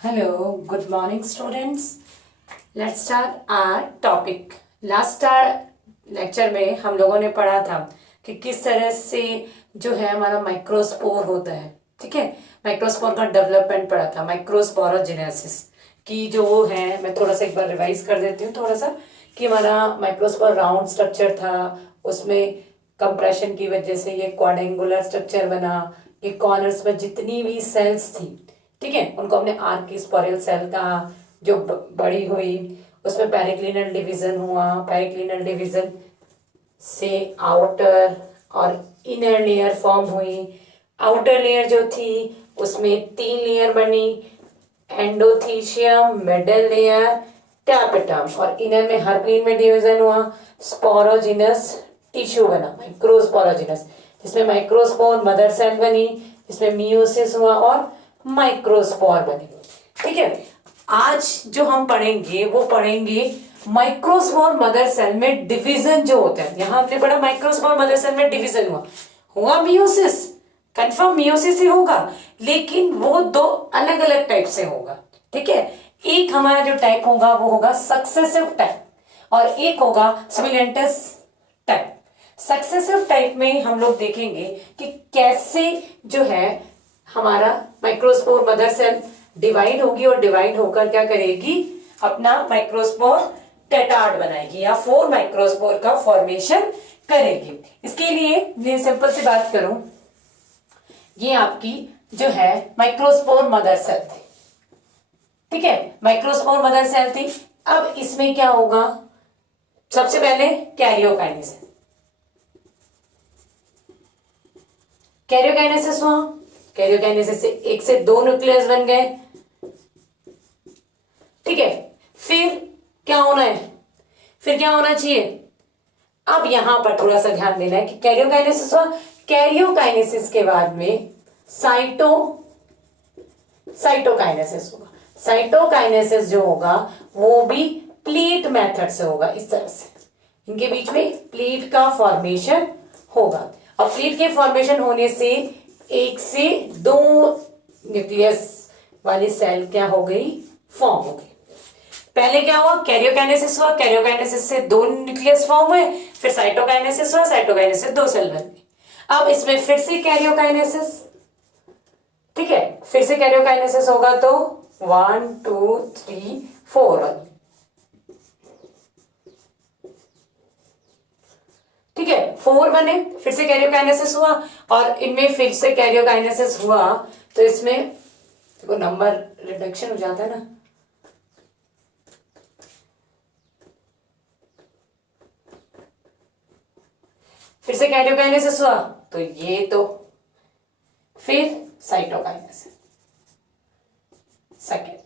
Hello, good morning students. Let's start our topic. Last lecture में हम लोगों ने पढ़ा था कि किस तरह से जो है हमारा माइक्रोस्पोर होता है। ठीक है, माइक्रोस्पोर का डेवलपमेंट पढ़ा था, माइक्रोस्पोरोजेनेसिस की जो वो है। मैं थोड़ा सा एक बार रिवाइज कर देती हूँ थोड़ा सा कि हमारा माइक्रोस्पोर राउंड स्ट्रक्चर था, उसमें कंप्रेशन की वजह से ये क्वाड्रेंगुलर स्ट्रक्चर बना। ये कॉर्नर्स में जितनी भी सेल्स थी, ठीक है, उनको हमने आर्किस्पोरियल सेल कहा। जो बड़ी हुई उसमें पेरिक्लिनल डिवीजन हुआ, पेरिक्लिनल डिवीजन से आउटर और इनर लेयर फॉर्म हुई। आउटर लेयर जो थी उसमें 3 लेयर बनी, एंडोथीशियम, मिडल लेयर, टैपेटम, और इनर में हर प्लेन में डिवीजन हुआ, स्पोरोजिनस टिश्यू बना, माइक्रोस्पोरोजिनस, जिसमें माइक्रोस्पोर मदर सेल बनी, जिसमें मियोसिस हुआ और माइक्रोस्पोर बनी। ठीक है, आज जो हम पढ़ेंगे वो पढ़ेंगे माइक्रोस्पोर मदर सेल में डिवीजन जो होता है। यहां हमने पढ़ा माइक्रोस्पोर मदर सेल में डिवीजन हुआ मियोसिस, कंफर्म मियोसिस ही होगा, लेकिन वो दो अलग अलग टाइप से होगा। ठीक है, एक हमारा जो टाइप होगा वो होगा सक्सेसिव टाइप और एक होगा सिमिलेंटस टाइप। सक्सेसिव टाइप में हम लोग देखेंगे कि कैसे जो है हमारा माइक्रोस्पोर मदर सेल डिवाइड होगी और डिवाइड होकर क्या करेगी, अपना माइक्रोस्पोर टेटार्ड बनाएगी या 4 माइक्रोस्पोर का फॉर्मेशन करेगी। इसके लिए मैं सिंपल सी बात करूं, ये आपकी जो है माइक्रोस्पोर मदर सेल थी। ठीक है, माइक्रोस्पोर मदर सेल थी। अब इसमें क्या होगा, सबसे पहले कैरियोकाइनेसिस, कैरियोकाइनेसिस हुआ। कैरियोकाइनेसिस से 1 से 2 न्यूक्लियस बन गए। ठीक है, फिर क्या होना है, फिर क्या होना चाहिए। अब यहां पर थोड़ा सा ध्यान देना है कि कैरियोकाइनेसिस हुआ, कैरियोकाइनेसिस के बाद में साइटोकाइनेसिस होगा। साइटोकाइनेसिस जो होगा वो भी प्लेट मेथड से होगा। इस तरह से इनके बीच में प्लेट का फॉर्मेशन होगा और प्लेट के फॉर्मेशन होने से 1 से 2 न्यूक्लियस वाली सेल क्या हो गई, फॉर्म हो गई। पहले क्या हुआ, कैरियोकाइनेसिस हुआ, कैरियोकाइनेसिस से 2 न्यूक्लियस फॉर्म हुए, फिर साइटोकाइनेसिस हुआ, साइटोकाइनेसिस से 2 सेल बन गई। अब इसमें फिर से कैरियोकाइनेसिस, ठीक है, फिर से कैरियोकाइनेसिस होगा तो 1 2 3 4 वाली। ठीक है, 4 बने, फिर से कैरियोकाइनेसिस हुआ और इनमें फिर से कैरियोकाइनेसिस हुआ तो इसमें देखो नंबर रिडक्शन हो जाता है ना। फिर से कैरियोकाइनेसिस हुआ तो ये तो फिर साइटोकाइनेसिस सेकेंड।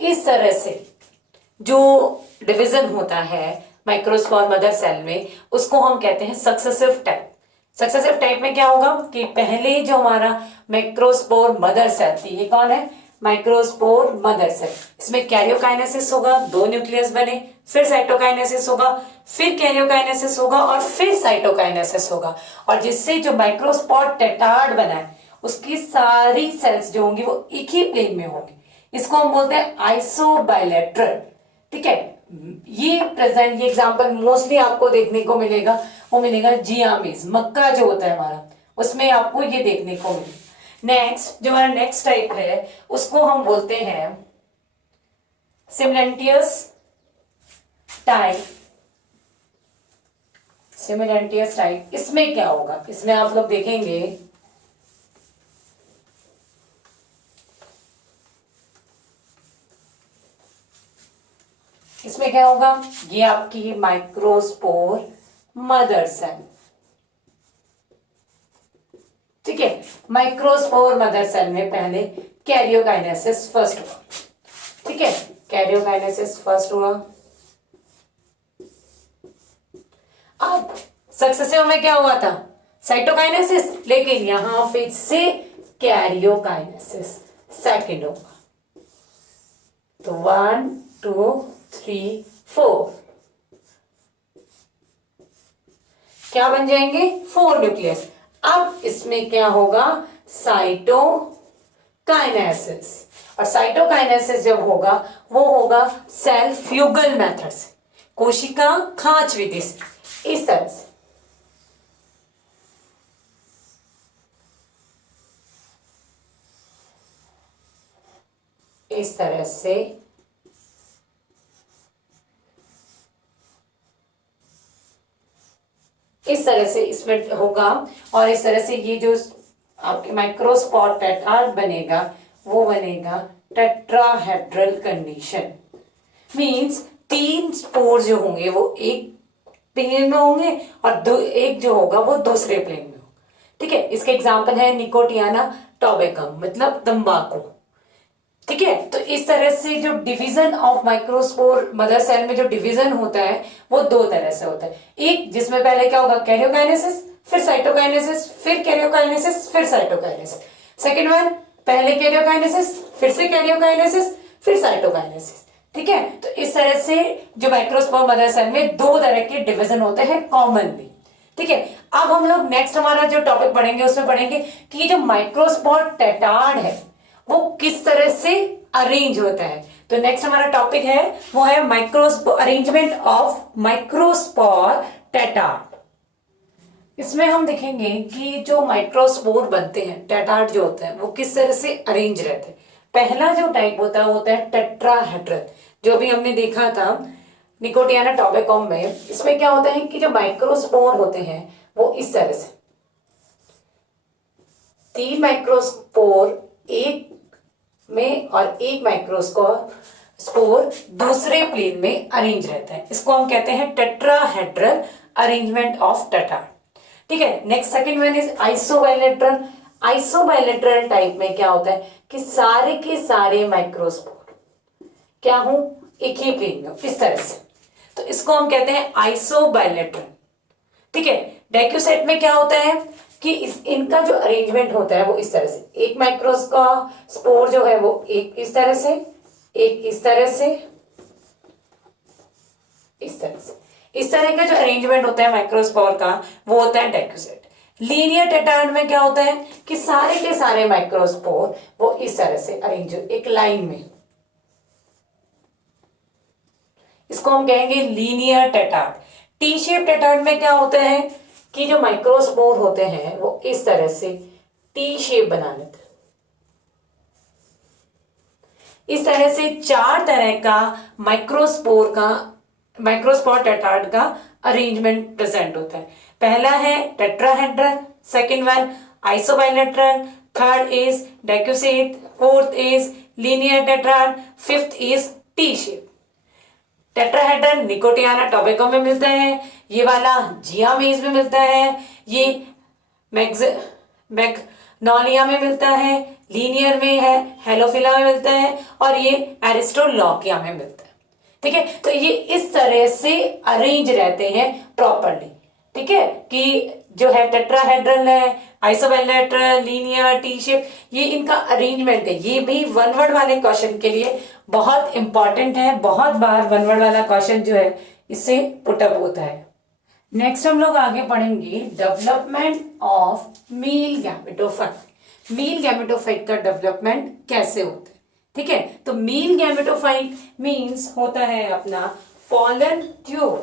इस तरह से जो डिवीजन होता है माइक्रोस्पोर मदर सेल में उसको हम कहते हैं सक्सेसिव टाइप। सक्सेसिव टाइप में क्या होगा कि पहले जो हमारा माइक्रोस्पोर मदर सेल थी, ये कौन है, माइक्रोस्पोर मदर सेल, इसमें कैरियोकाइनेसिस होगा, 2 न्यूक्लियस बने, फिर साइटोकाइनेसिस होगा, फिर कैरियोकाइनेसिस होगा और फिर साइटोकाइनेसिस होगा, और जिससे जो माइक्रोस्पोर टेटार्ड बना है उसकी सारी सेल्स जो होंगी वो एक ही प्लेन में होंगी। इसको हम बोलते हैं आइसोबाइलेटरल। ठीक है, ये प्रेजेंट ये एग्जांपल मोस्टली आपको देखने को मिलेगा, वो मिलेगा जियामीज, मक्का जो होता है हमारा, उसमें आपको ये देखने को मिलेगा। नेक्स्ट जो हमारा नेक्स्ट टाइप है उसको हम बोलते हैं सिमिलेंटियस टाइप। सिमिलेंटियस टाइप, इसमें क्या होगा, इसमें आप लोग देखेंगे इसमें क्या होगा, ये आपकी माइक्रोस्पोर मदर सेल। ठीक है, माइक्रोस्पोर मदर सेल में पहले कैरियोकाइनेसिस फर्स्ट हुआ। ठीक है, कैरियोकाइनेसिस फर्स्ट हुआ। अब सक्सेसिव में क्या हुआ था, साइटोकाइनेसिस, लेकिन यहां फिर से कैरियोकाइनेसिस सेकंड होगा। तो 1 2 3 4 क्या बन जाएंगे, 4 न्यूक्लियस। अब इसमें क्या होगा, साइटोकाइनेसिस। और साइटोकाइनेसिस जब होगा वो होगा सेल्फ्यूगल मेथड से, कोशिका खांच विधि से, इस तरह से। इस तरह से इसमें होगा। और इस तरह से ये जो आपके माइक्रोस्पॉर टेट्राड बनेगा वो बनेगा टेट्राहेड्रल कंडीशन। मींस 3 स्पोर जो होंगे वो एक प्लेन में होंगे और एक जो होगा वो दूसरे प्लेन में होगा। ठीक है, इसके एग्जांपल है निकोटियाना टोबैकम, मतलब तंबाकू। ठीक है, तो इस तरह से जो division of microspore mother cell में जो डिवीजन होता है वो 2 तरह से होता है। एक जिसमें पहले क्या होगा, कैरियोकाइनेसिस, फिर साइटोकाइनेसिस, फिर कैरियोकाइनेसिस, फिर साइटोकाइनेसिस। सेकंड वन, पहले कैरियोकाइनेसिस, फिर से कैरियोकाइनेसिस, फिर साइटोकाइनेसिस। ठीक है, तो इस तरह से जो माइक्रोस्पोर मदर सेल में 2 तरह के डिवीजन होते हैं कॉमनली। ठीक है, अब हम लोग नेक्स्ट हमारा जो टॉपिक पढ़ेंगे उसमें पढ़ेंगे कि ये जो माइक्रोस्पोर टेट्राड है वो किस तरह से अरेंज होता है। तो नेक्स्ट हमारा टॉपिक है वो है microspore, arrangement of microspore tetrad. इसमें हम देखेंगे कि जो माइक्रोस्पोर बनते हैं, टेट्राड जो होता है वो किस तरह से अरेंज रहते हैं। पहला जो टाइप होता है वो होता है टेट्राहेड्रल, जो भी हमने देखा था निकोटियाना टोबैकम में। इसमें क्या होता है कि जो माइक्रोस्पोर होते हैं वो इस तरह से 3 माइक्रोस्पोर एक में और 1 माइक्रोस्पोर दूसरे प्लेन में अरेंज रहता है। इसको हम कहते हैं टेट्राहेड्रल अरेंजमेंट ऑफ टेट्राड। ठीक है, next second one is isobilateral. Isobilateral type में क्या होता है कि सारे के सारे माइक्रोस्पोर क्या हो, एक ही प्लेन में, इस तरह से। तो इसको हम कहते हैं आइसोबाइलेटरल। ठीक है, डाइक्यूसेट में क्या होता है कि इनका जो अरेंजमेंट होता है वो इस तरह से, एक माइक्रोस्पोर जो है वो एक इस तरह से, एक इस तरह से, इस तरह से। इस तरह का जो अरेंजमेंट होता है माइक्रोस्पोर का वो होता है डाइक्यूसेट। लीनियर टेट्राड में क्या होता है कि सारे के सारे माइक्रोस्पोर वो इस तरह से अरेंज एक लाइन में, इसको हम कहेंगे linear tetrad. T shape tetrad में क्या होता है कि जो माइक्रोस्पोर होते हैं वो इस तरह से टी शेप बना लेते हैं। इस तरह से 4 तरह का माइक्रोस्पोर टेट्राड का अरेंजमेंट प्रेजेंट होता है। पहला है tetrahedral, second one isobilateral, third is decussate, fourth is linear tetrad, fifth is T shape. Tetrahedral Nicotiana tabacum में मिलता है, ये वाला जियामेज में मिलता है, ये मैग्नोलिया में मिलता है, लीनियर में है, हेलोफिला में मिलता है, और ये एरिस्टोलॉकिया में मिलता है। ठीक है, तो ये इस तरह से अरेंज रहते हैं प्रॉपरली। ठीक है, कि जो है टेट्राहेड्रल है, आइसोबाइलेटरल, लीनियर, टी शेप, ये इनका अरेंजमेंट है। ये भी 1 वर्ड वाले क्वेश्चन के लिए बहुत इंपॉर्टेंट है। बहुत बार 1 वर्ड वाला क्वेश्चन जो है इससे पुटअप होता है। नेक्स्ट हम लोग आगे पढ़ेंगे development of male gametophyte. Male gametophyte का डेवलपमेंट कैसे होता है। ठीक है, तो मेल गैमेटोफाइट मींस होता है अपना pollen tube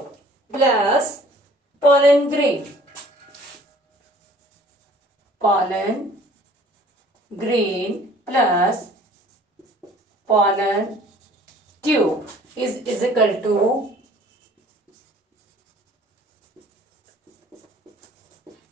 plus pollen grain. Pollen grain plus pollen tube is equal to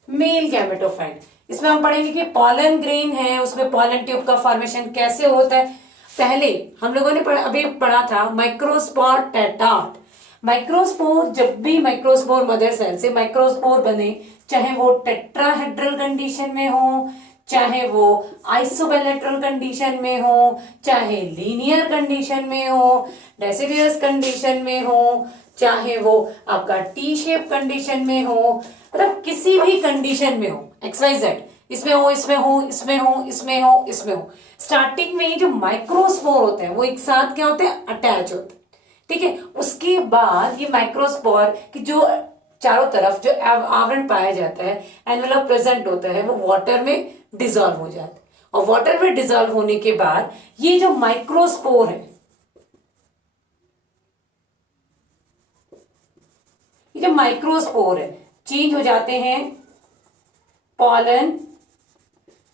male gametophyte. इसमें हम पढ़ेंगे कि पॉलन ग्रेन है उसमें पॉलन ट्यूब का फॉर्मेशन कैसे होता है। पहले हम लोगों ने अभी पढ़ा था माइक्रोस्पोर टेट्राड। माइक्रोस्पोर, जब भी माइक्रोस्पोर मदर सेल से माइक्रोस्पोर बने, चाहे वो टेट्राहेड्रल कंडीशन में हो, चाहे वो आइसोबाइलेटरल कंडीशन में हो, चाहे लीनियर कंडीशन में हो, डेसिडियस कंडीशन में हो, चाहे वो आपका टी शेप कंडीशन में हो, मतलब किसी भी कंडीशन में हो, XYZ, इसमें हो, इसमें हो, इसमें हो, इसमें हो, इसमें हो, स्टार्टिंग में ये जो माइक्रोस्पोर होते हैं वो एक साथ क्या होते हैं, अटैच होते हैं। ठीक है, उसके बाद ये माइक्रोस्पोर की जो चारों तरफ जो आवरण पाया जाता है, एनवेलप प्रेजेंट होता है, वो वाटर में डिजॉल्व हो जाता है। और वाटर में डिजॉल्व होने के बाद ये जो माइक्रोस्पोर है, ये जो माइक्रोस्पोर है, चेंज हो जाते हैं पॉलन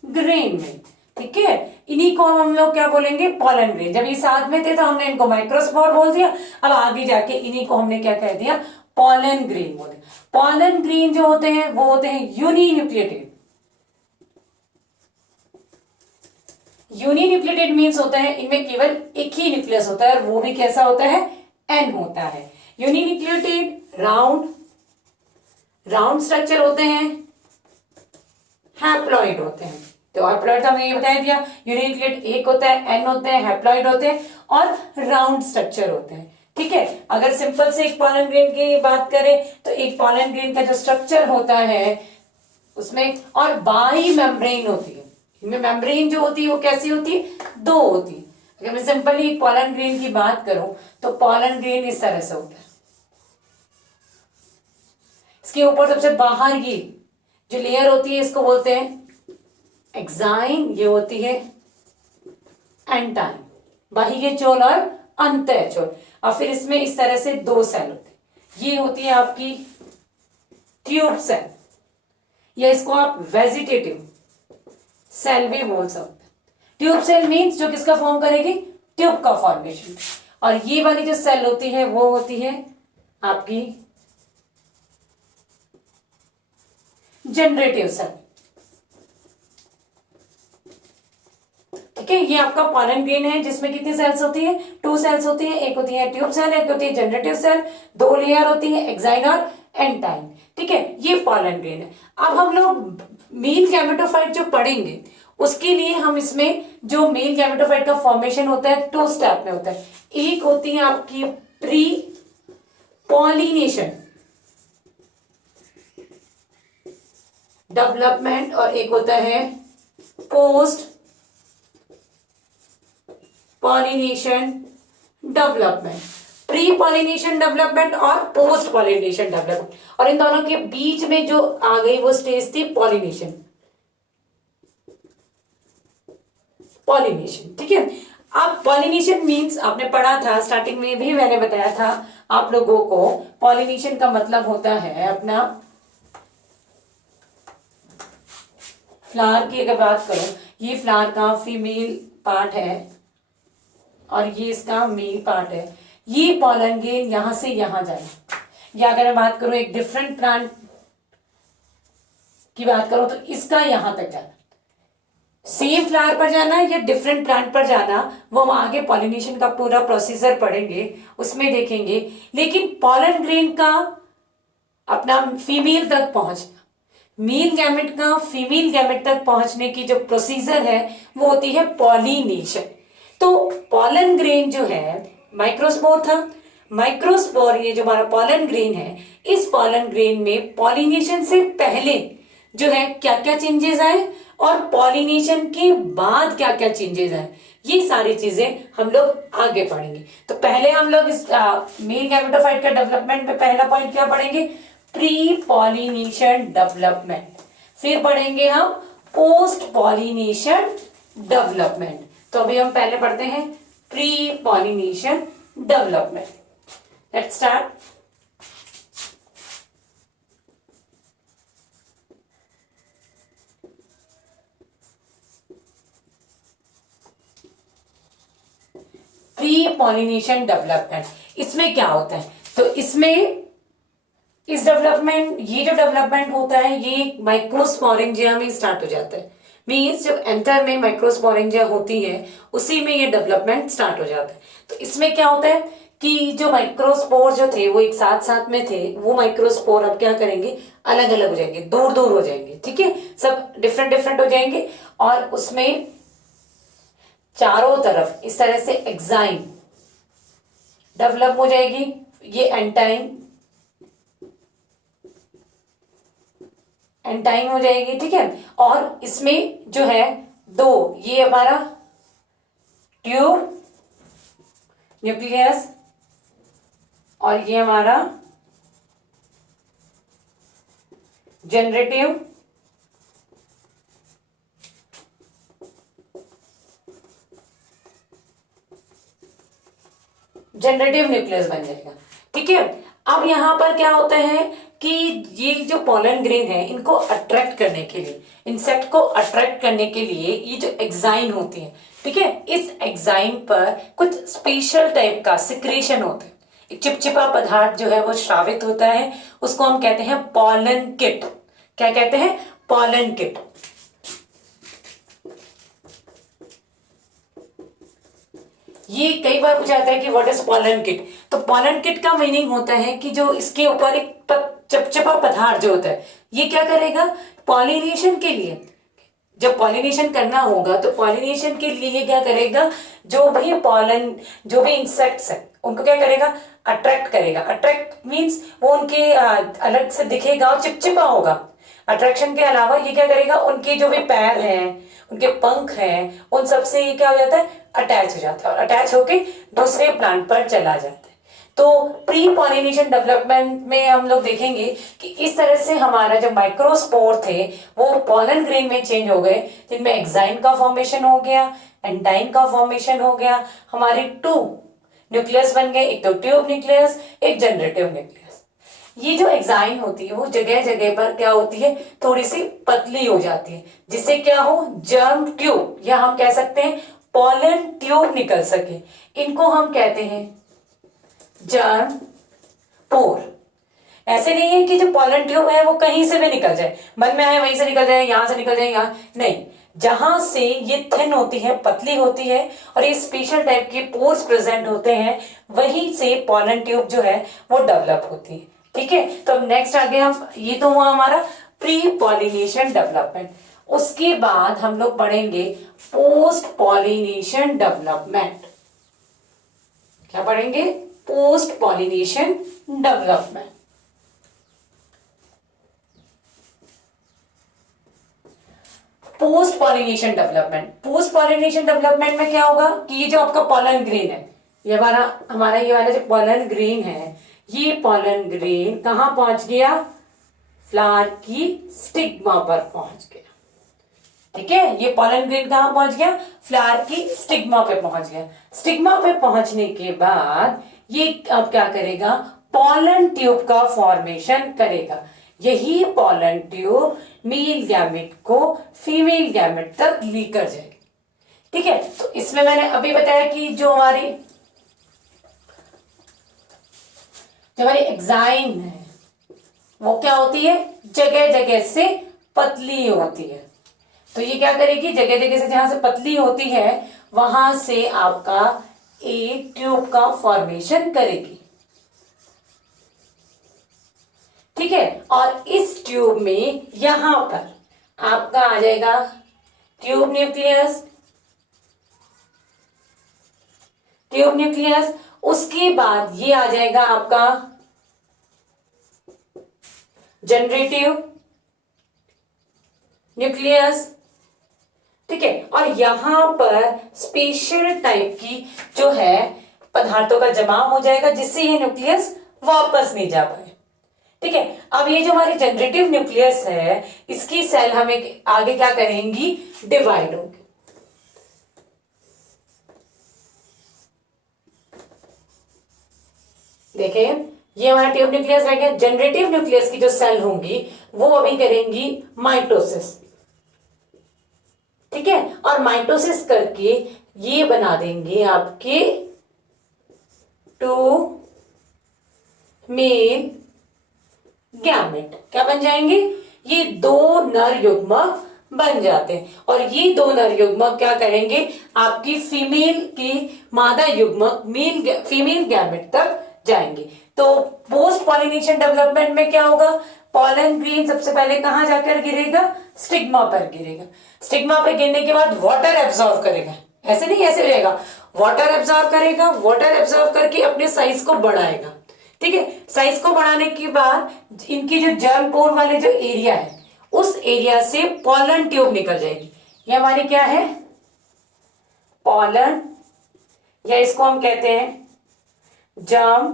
ग्रेन में। ठीक है, इन्हीं को हम लोग क्या बोलेंगे, पॉलन ग्रेन। जब ये साथ में थे तो हमने इनको माइक्रोस्पोर बोल दिया, अब आगे जाके इन्हीं को हमने क्या कह दिया, पॉलन ग्रेन बोल दिया। पॉलन ग्रेन जो होते हैं वो होते हैं यूनिन्यूक्लिएटेड। यूनिन्यूक्लिएटेड मीन्स होता है इनमें केवल एक ही न्यूक्लियस होता है, और वो भी कैसा होता है, एन होता है। यूनिन्यूक्लिएटेड राउंड स्ट्रक्चर होते हैं, हैप्लॉइड होते हैं। तो हैप्लॉइड तो हमने ये बता दिया, यूनिन्यूक्लिएट एक होता है, एन होते हैं, हैप्लॉइड होते हैं और राउंड स्ट्रक्चर होते हैं। ठीक है, अगर सिंपल से एक पॉलन ग्रेन की बात करें तो एक पॉलन ग्रेन का जो स्ट्रक्चर होता है उसमें और बाई मेम्ब्रेन होती है। इनमें मेम्ब्रेन जो होती है वो कैसी होती है, दो होती है। अगर मैं सिंपली एक पॉलन ग्रेन की बात करूं तो पॉलन ग्रेन इस तरह से होता है। इसके ऊपर सबसे बाहर की जो लेयर होती है इसको बोलते हैं एक्साइन, ये होती है एंटाइन, बाह्य चोल और अंतः चोल। और फिर इसमें इस तरह से दो सेल होते हैं, ये होती है आपकी ट्यूब सेल, या इसको आप वेजिटेटिव सेल भी बोल सकते हैं। ट्यूब सेल मीन्स जो किसका फॉर्म करेगी, ट्यूब का फॉर्मेशन। और ये वाली जो सेल होती है वो होती है आपकी जनरेटिव सेल। ठीक है, ये आपका पॉलन ग्रेन है जिसमें कितनी सेल्स होती है, 2 सेल्स होती है। एक होती है ट्यूब सेल, एक होती है जनरेटिव सेल, 2 लेयर होती है एक्साइन और एंटाइन। ठीक है, ये पॉलन ग्रेन है। अब हम लोग मेल गैमेटोफाइट जो पढ़ेंगे उसके लिए हम इसमें जो मेल गैमेटोफाइट का फॉर्मेशन होता है 2 स्टेप में होता है। एक होती है आपकी प्री पॉलिनेशन डेवलपमेंट और एक होता है post pollination development. Pre pollination development और पोस्ट पॉलिनेशन डेवलपमेंट, और इन दोनों के बीच में जो आ गई वो स्टेज थी पॉलिनेशन। ठीक है, अब पॉलिनेशन मींस आपने पढ़ा था स्टार्टिंग में भी, मैंने बताया था आप लोगों को, पॉलिनेशन का मतलब होता है अपना फ्लावर की अगर बात करो, ये फ्लावर का फीमेल पार्ट है और ये इसका मेल पार्ट है। ये पॉलन ग्रेन यहां से यहां जाए, या अगर मैं बात करूं एक डिफरेंट प्लांट की बात करूं तो इसका यहां तक जाना, सेम फ्लावर पर जाना या डिफरेंट प्लांट पर जाना, वो हम आगे पॉलिनेशन का पूरा प्रोसीजर पढ़ेंगे, उसमें देखेंगे। लेकिन पॉलन ग्रेन का अपना फीमेल तक पहुंचना, मेल गैमेट का फीमेल गैमेट तक पहुंचने की जो प्रोसीजर है वो होती है पॉलिनेशन। तो पॉलन ग्रेन जो है माइक्रोस्पोर था, माइक्रोस्पोर ये जो हमारा पॉलन ग्रेन है, इस पॉलन ग्रेन में पॉलिनेशन से पहले जो है क्या क्या चेंजेस आए और पॉलिनेशन के बाद क्या क्या चेंजेस आए, ये सारी चीजें हम लोग आगे पढ़ेंगे। तो पहले हम लोग इस मेल गैमेटोफाइट का डेवलपमेंट में पहला पॉइंट क्या पढ़ेंगे, प्री पॉलिनेशन डेवलपमेंट। फिर पढ़ेंगे हम पोस्ट पॉलिनेशन डेवलपमेंट। तो अभी हम पहले पढ़ते हैं pre pollination development. Let's start. Pre pollination development, इसमें क्या होता है, तो इसमें इस डेवलपमेंट, ये जो डेवलपमेंट होता है ये माइक्रोस्पोरेंजिया में स्टार्ट हो जाता है। मीन्स जब एंथर में माइक्रोस्पोरेंजिया होती है उसी में ये डेवलपमेंट स्टार्ट हो जाता है। तो इसमें क्या होता है कि जो माइक्रोस्पोर जो थे वो एक साथ साथ में थे, वो माइक्रोस्पोर अब क्या करेंगे, अलग अलग हो जाएंगे, दूर दूर हो जाएंगे। ठीक है, सब डिफरेंट डिफरेंट हो जाएंगे और उसमें चारों तरफ इस तरह से एक्साइन डेवलप हो जाएगी, ये एंटाइन हो जाएगी। ठीक है, और इसमें जो है दो, ये हमारा ट्यूब न्यूक्लियस और ये हमारा जनरेटिव जनरेटिव न्यूक्लियस बन जाएगा। ठीक है, अब यहाँ पर क्या होता है कि ये जो पॉलन ग्रेन है इनको अट्रैक्ट करने के लिए, इंसेक्ट को अट्रैक्ट करने के लिए ये जो एक्साइन होती है, ठीक है, इस एक्साइन पर कुछ स्पेशल टाइप का सिक्रेशन होता है, एक चिपचिपा पदार्थ जो है वो स्रावित होता है, उसको हम कहते हैं पॉलन किट। क्या कहते हैं? Pollen kit. ये कई बार पूछा जाता है कि व्हाट इज पॉलन किट। तो पॉलन किट का मीनिंग होता है कि जो इसके ऊपर एक चिपचिपा पदार्थ जो होता है ये क्या करेगा, पॉलिनेशन के लिए, जब पॉलिनेशन करना होगा तो पॉलिनेशन के लिए ये क्या करेगा, जो भी पॉलन, जो भी इंसेक्ट्स है उनको क्या करेगा, अट्रैक्ट करेगा। अट्रैक्ट मीन्स वो उनके अलग से दिखेगा और चिपचिपा होगा। अट्रैक्शन के अलावा ये क्या करेगा, उनके जो भी पैर हैं, उनके पंख हैं, उन सब से ये क्या हो जाता है, अटैच हो जाता है और अटैच होके दूसरे प्लांट पर चला जाता है। तो प्री पॉलिनेशन डेवलपमेंट में हम लोग देखेंगे कि इस तरह से हमारा जो माइक्रोस्पोर थे वो पॉलन ग्रेन में चेंज हो गए, जिनमें एक्साइन का फॉर्मेशन हो गया, एंडाइन का फॉर्मेशन हो गया, हमारे 2 न्यूक्लियस बन गए, एक तो ट्यूब न्यूक्लियस, एक जनरेटिव न्यूक्लियस। ये जो एक्साइन होती है वो जगह जगह पर क्या होती है, थोड़ी सी पतली हो जाती है, जिससे क्या हो, जर्म ट्यूब या हम कह सकते हैं पॉलन ट्यूब निकल सके। इनको हम कहते हैं जर्म पोर। ऐसे नहीं है कि जो पॉलन ट्यूब है वो कहीं से भी निकल जाए, मन में आए वहीं से निकल जाए, यहां से निकल जाए, यहां नहीं, जहां से ये थिन होती है, पतली होती है और ये स्पेशल टाइप के पोर्स प्रेजेंट होते हैं, वहीं से पॉलन ट्यूब जो है वो डेवलप होती है। ठीक है, तो अब नेक्स्ट आगे हम, ये तो हुआ हमारा प्री पॉलिनेशन डेवलपमेंट। उसके बाद हम लोग पढ़ेंगे पोस्ट पॉलिनेशन डेवलपमेंट। क्या पढ़ेंगे? Post pollination development. Post pollination development, post pollination development में क्या होगा कि ये जो आपका पॉलन ग्रेन है, ये हमारा ये वाला जो पॉलन ग्रेन है, ये पॉलन ग्रेन कहां पहुंच गया, फ्लावर की स्टिग्मा पर पहुंच गया। ठीक है, ये पॉलन ग्रेन कहां पहुंच गया, फ्लावर की स्टिग्मा पे पहुंच गया। स्टिग्मा पे पहुंचने के बाद ये अब क्या करेगा, पॉलन ट्यूब का फॉर्मेशन करेगा। यही पॉलन ट्यूब मेल गैमेट को फीमेल गैमेट तक लेकर जाएगी। ठीक है, तो इसमें मैंने अभी बताया कि जो हमारी एक्साइन है वो क्या होती है, जगह जगह से पतली होती है। तो ये क्या करेगी, जगह जगह से जहां से पतली होती है वहां से आपका एक ट्यूब का फॉर्मेशन करेगी। ठीक है, और इस ट्यूब में यहां पर आपका आ जाएगा ट्यूब न्यूक्लियस, ट्यूब न्यूक्लियस। उसके बाद ये आ जाएगा आपका जनरेटिव न्यूक्लियस। ठीक है, और यहां पर स्पेशल टाइप की जो है पदार्थों का जमाव हो जाएगा, जिससे ये न्यूक्लियस वापस नहीं जा पाए। ठीक है, अब ये जो हमारी जनरेटिव न्यूक्लियस है इसकी सेल हमें आगे क्या करेंगी, डिवाइड होंगी। देखिए, ये हमारा ट्यूब न्यूक्लियस रह गया। जनरेटिव न्यूक्लियस की जो सेल होंगी वो अभी करेंगी माइटोसिस। ठीक है, और माइटोसिस करके ये बना देंगे आपके 2 मेल गैमेट। क्या बन जाएंगे, ये 2 नर युग्मक बन जाते हैं। और ये 2 नर युग्मक क्या करेंगे, आपकी फीमेल की मादा युग्मक फीमेल गैमेट तक जाएंगे। तो पोस्ट पॉलिनेशन डेवलपमेंट में क्या होगा, पॉलन ग्रेन सबसे पहले कहां जाकर गिरेगा, स्टिग्मा पर गिरेगा। स्टिग्मा पर गिरने के बाद वाटर एब्जॉर्ब करेगा, ऐसे नहीं ऐसे रहेगा, वाटर एब्जॉर्ब करेगा, वाटर एब्जॉर्ब करके अपने साइज को बढ़ाएगा। ठीक है, साइज को बढ़ाने के बाद इनकी जो जर्म पोर वाले जो एरिया है उस एरिया से पॉलन ट्यूब निकल जाएगी। ये हमारी क्या है, पॉलन, या इसको हम कहते हैं जर्म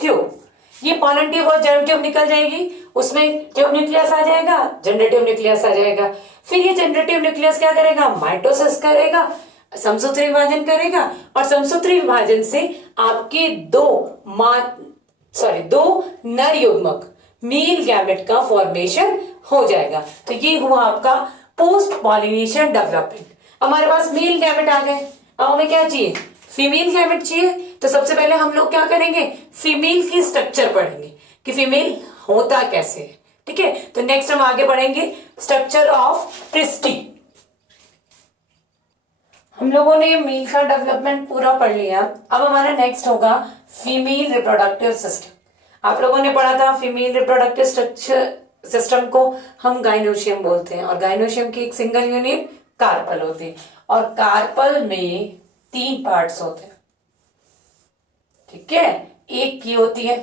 ट्यूब। ये पॉलन ट्यूब और जर्म ट्यूब निकल जाएगी, उसमें ट्यूब न्यूक्लियस आ जाएगा, जनरेटिव न्यूक्लियस आ जाएगा। फिर ये जनरेटिव न्यूक्लियस क्या करेगा, माइटोसिस करेगा, समसूत्री विभाजन करेगा, और समसूत्री विभाजन से आपके दो नर युग्मक मेल गैमेट का फॉर्मेशन हो जाएगा। तो ये हुआ आपका पोस्ट पॉलिनेशन डेवलपमेंट। हमारे पास मेल गैमेट आ गए, अब हमें क्या चाहिए, फीमेल गैमेट चाहिए। तो सबसे पहले हम लोग क्या करेंगे, फीमेल की स्ट्रक्चर पढ़ेंगे कि फीमेल होता कैसे है। ठीक है, तो नेक्स्ट हम आगे बढ़ेंगे स्ट्रक्चर ऑफ प्रिस्टी। हम लोगों ने मेल का डेवलपमेंट पूरा पढ़ लिया, अब हमारा नेक्स्ट होगा फीमेल रिप्रोडक्टिव सिस्टम। आप लोगों ने पढ़ा था फीमेल रिप्रोडक्टिव स्ट्रक्चर सिस्टम को हम गाइनोशियम बोलते हैं, और गाइनोशियम की एक सिंगल यूनिट कार्पल होती है, और कार्पल में 3 पार्ट्स होते हैं। ठीक है, एक की होती है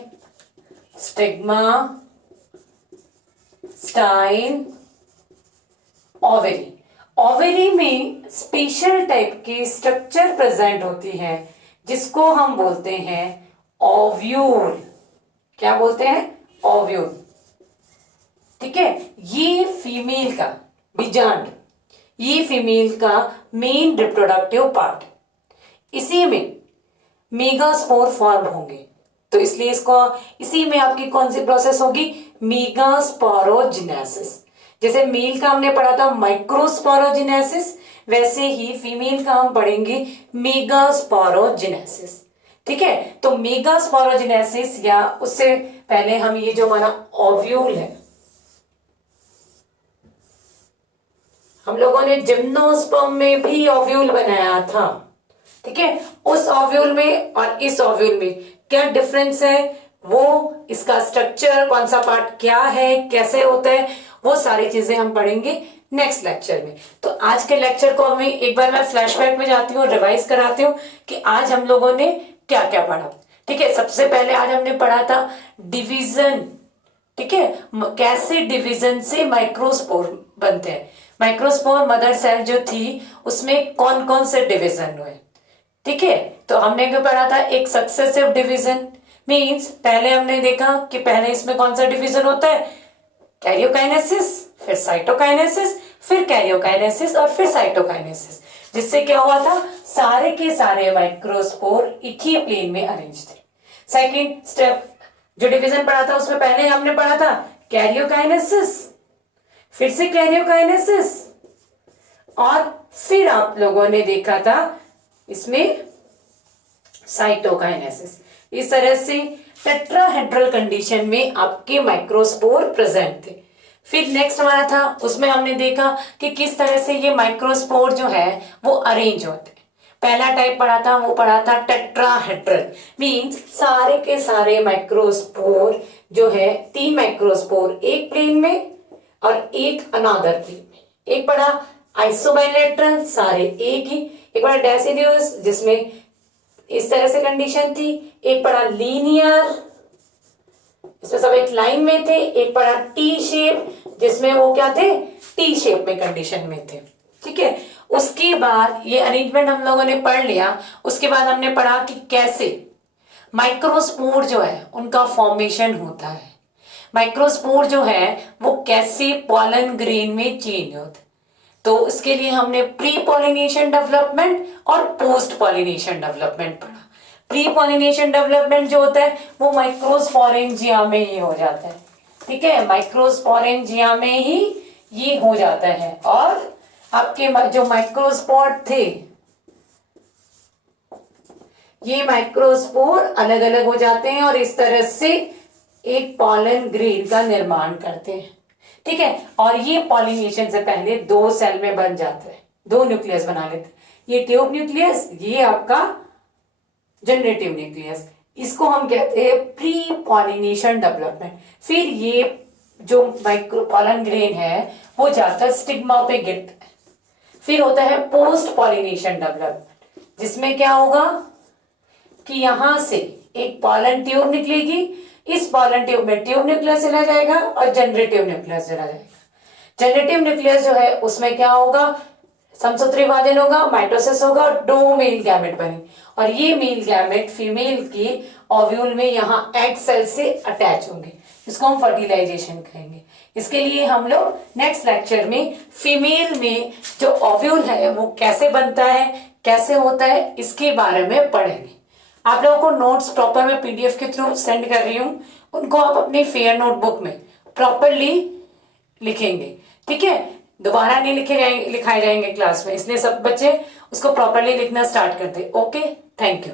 स्टिग्मा, स्टाइन, ओवरी। ओवरी में स्पेशल टाइप की स्ट्रक्चर प्रेजेंट होती है जिसको हम बोलते हैं ओव्यूल। क्या बोलते हैं, ओव्यूल। ठीक है, ये फीमेल का बीजांड, ये फीमेल का मेन रिप्रोडक्टिव पार्ट, इसी में मेगास्पोर फॉर्म होंगे। तो इसलिए इसी में आपकी कौन सी प्रोसेस होगी, मेगास्पोरोजेनेसिस। जैसे मेल का हमने पढ़ा था माइक्रोस्पोरोजेनेसिस, वैसे ही फीमेल का हम पढ़ेंगे मेगास्पोरोजेनेसिस। ठीक है, तो मेगास्पोरोजेनेसिस, या उससे पहले हम ये जो हमारा ओव्यूल है, हम लोगों ने जिम्नोस्पर्म में भी ओव्यूल बनाया था। ठीक है, उस ओव्यूल में और इस ओव्यूल में क्या डिफरेंस है, वो इसका स्ट्रक्चर, कौन सा पार्ट क्या है, कैसे होता है, वो सारी चीजें हम पढ़ेंगे नेक्स्ट लेक्चर में। तो आज के लेक्चर को हमें एक बार मैं फ्लैशबैक में जाती हूँ, रिवाइज कराती हूँ कि आज हम लोगों ने क्या क्या पढ़ा। ठीक है, सबसे पहले आज हमने पढ़ा था डिवीजन। ठीक है, कैसे डिवीजन से माइक्रोस्पोर बनते हैं, माइक्रोस्पोर मदर सेल जो थी उसमें कौन कौन से डिवीजन हुए। ठीक है, तो हमने क्या पढ़ा था, एक सक्सेसिव डिवीजन, मींस पहले हमने देखा कि पहले इसमें कौन सा डिवीजन होता है, कैरियोकाइनेसिस, फिर साइटोकाइनेसिस, फिर कैरियोकाइनेसिस और फिर साइटोकाइनेसिस, जिससे क्या हुआ था, सारे के सारे माइक्रोस्पोर एक ही प्लेन में अरेंज थे। सेकेंड स्टेप जो डिवीजन पढ़ा था उसमें पहले हमने पढ़ा था कैरियोकाइनेसिस, फिर से कैरियोकाइनेसिस, और फिर आप लोगों ने देखा था इसमें साइटोकाइनेसिस। इस तरह से टेट्राहेड्रल कंडीशन में आपके माइक्रोस्पोर प्रेजेंट थे। फिर नेक्स्ट हमारा था, उसमें हमने देखा कि किस तरह से ये माइक्रोस्पोर जो है वो अरेंज होते हैं। पहला टाइप पढ़ा था, वो पढ़ा था टेट्राहेड्रल, मींस सारे के सारे माइक्रोस्पोर जो है, 3 माइक्रोस्पोर एक प्लेन में और एक अनादर प्लेन में। एक पढ़ा आइसोबाइलेटरल, सारे एक ही। एक पढ़ा डेसिड्यूस, जिसमें इस तरह से कंडीशन थी। एक पढ़ा लीनियर, इसमें सब एक लाइन में थे। एक पढ़ा टी शेप, जिसमें वो क्या थे, टी शेप में कंडीशन में थे। ठीक है, उसके बाद ये अरेंजमेंट हम लोगों ने पढ़ लिया। उसके बाद हमने पढ़ा कि कैसे माइक्रोस्पोर जो है उनका फॉर्मेशन होता है, माइक्रोस्पोर जो है वो कैसे पॉलन ग्रेन में चेंज होते हैं। तो इसके लिए हमने प्री पॉलिनेशन डेवलपमेंट और पोस्ट पॉलिनेशन डेवलपमेंट पढ़ा। प्री पॉलिनेशन डेवलपमेंट जो होता है वो माइक्रोस्पोरेंजिया में ही हो जाता है। ठीक है, माइक्रोस्पोरेंजिया में ही ये हो जाता है, और आपके जो माइक्रोस्पोर थे, ये माइक्रोस्पोर अलग अलग हो जाते हैं और इस तरह से एक पॉलन ग्रेन का निर्माण करते हैं। ठीक है, और ये पॉलिनेशन से पहले 2 सेल में बन जाते हैं, 2 न्यूक्लियस बना लेते हैं। ये ट्यूब न्यूक्लियस, ये आपका जनरेटिव न्यूक्लियस, इसको हम कहते हैं प्री पॉलिनेशन डेवलपमेंट। फिर ये जो माइक्रो पॉलन ग्रेन है वो जाकर स्टिग्मा पे गिरता है। फिर होता है पोस्ट पॉलिनेशन डेवलपमेंट, जिसमें क्या होगा कि यहां से एक पॉलन ट्यूब निकलेगी, इस पॉलन ट्यूब में ट्यूब न्यूक्लियस चला जाएगा और जनरेटिव न्यूक्लियस चला जाएगा। जनरेटिव न्यूक्लियस जो है उसमें क्या होगा, समसूत्री विभाजन होगा, माइटोसिस होगा और 2 मेल गैमेट बने और ये मेल गैमेट फीमेल की ओव्यूल में यहाँ एग सेल से अटैच होंगे, इसको हम फर्टिलाइजेशन कहेंगे। इसके लिए हम लोग नेक्स्ट लेक्चर में फीमेल में जो ओव्यूल है वो कैसे बनता है, कैसे होता है, इसके बारे में पढ़ेंगे। आप लोगों को नोट्स प्रॉपर मैं पीडीएफ के थ्रू सेंड कर रही हूँ, उनको आप अपनी फेयर नोटबुक में प्रॉपरली लिखेंगे, ठीक है। दोबारा नहीं लिखाए जाएंगे क्लास में, इसलिए सब बच्चे उसको प्रॉपरली लिखना स्टार्ट करते। Okay, thank you.